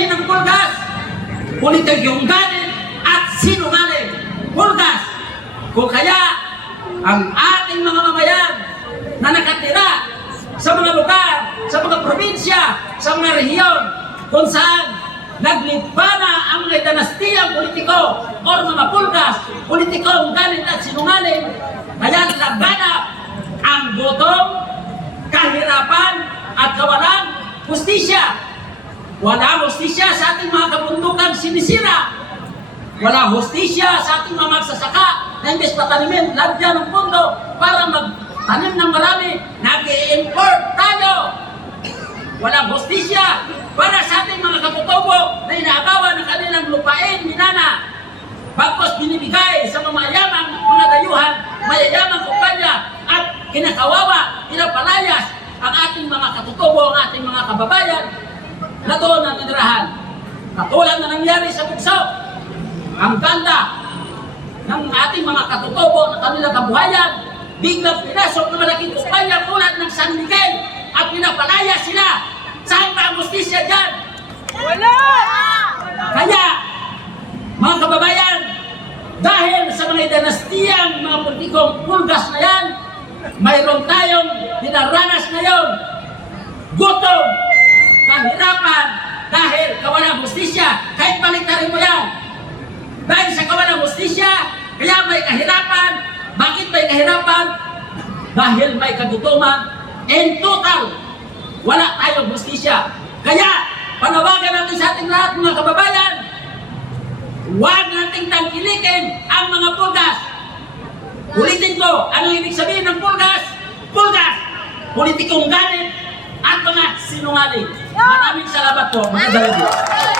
sabihin ng pulgas? Politikong galit at sinungaling. Pulgas. Kung kaya, ang ating mga mamayan na nakatira sa mga lugar, sa mga probinsya, sa mga rehiyon, kung saan naglipana ang mga dinastiyang politiko o mga pulgas, politikong galit at sinungaling, kaya laganap ang gutong, kahirapan at kawalan hustisya. Wala hustisya sa ating mga kabundukan sinisira. Wala hustisya sa ating mga magsasaka na imbes patanimin, lagyan ng pundo para magtanim ng marami, nag-i-import tayo. Walang hustisya para sa ating mga katutubo na inaagawan ng kanilang lupain, minana. Bagkos binibigay sa mga mayamang mga dayuhan, mayayamang kumpanya at kinakawawa, pinapalayas ang ating mga katutubo, ang ating mga kababayan na doon ang tinirahan. Katulad na nangyari sa Bugso, ang ganda ng ating mga katutubo na kanilang kabuhayan, biglang pinasok ng malaking kumpanya tulad ng San Miguel at pinapalaya sila. Saan ba ang justisya dyan? Wala! Kaya, mga kababayan, dahil sa mga dinastiyang mga politikong pulgas na yan, mayroon tayong dinaranas ngayon, gutom, kahirapan, dahil kawalang justisya. Kahit baliktarin mo yan. Dahil sa kawalang justisya, kaya may kahirapan. Bakit may kahirapan? Dahil may kagutuman. In total, wala tayong justisya. Kaya, panawagan natin sa ating lahat mga kababayan, huwag nating tangkilikin ang mga pulgas. Ulitin ko, anong ibig sabihin ng pulgas? Pulgas, politikong galit at mga sinungaling. Maraming salamat po, mga dalagyo.